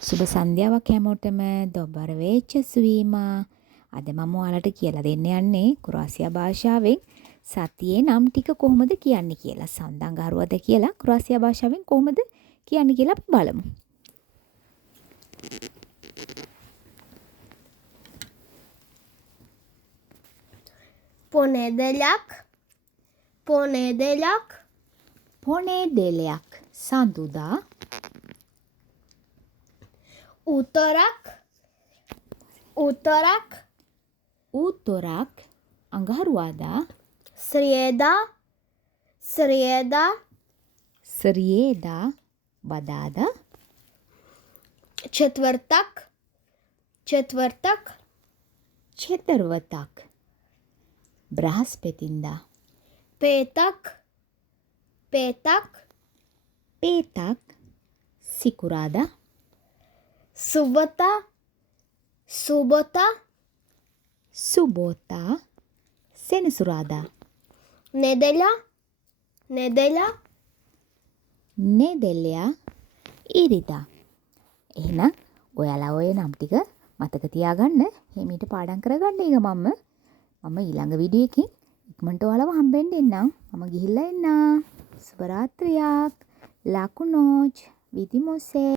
සුබ සන්ධ්‍යාවක් හැමෝටම දොබර වේච්ච සුවීම. අද මම ඔයාලට කියලා දෙන්න යන්නේ ක්‍රොාසියා භාෂාවෙන් සතියේ නම් ටික කොහොමද කියන්නේ කියලා. සන්දංගරුවද කියලා ක්‍රොාසියා භාෂාවෙන් කොහොමද කියන්නේ කියලා අපි බලමු. Ponedeljak, ponedeljak, පොනේදෙලයක් සඳුදා, utorak, utorak, උතරක් අඟහරුවාදා, srijeda, srijeda, සරියේදා බදාදා, četvrtak, četvrtak, චෙතරවතක් බ්‍රහස්පතින්දා, petak, petak, පේතක් සිකුරාදා, subota, subota, සුබෝතා සෙනසුරාදා, nedelja, nedelja, නෙදෙල්ලයා ඉරිදා. එහෙනම් ඔයාලා ඔය නම් ටික මතක තියාගන්න හිමීට පාඩම් කරගන්න එක මම ඊළඟ වීඩියෝ එකකින් ඉක්මනට ඔයාලව හම්බෙන්න එන්නම්. මම ගිහිල්ලා එන්නම්. සුබ රාත්‍රියක්. ලාකුනෝච් විදිමොසේ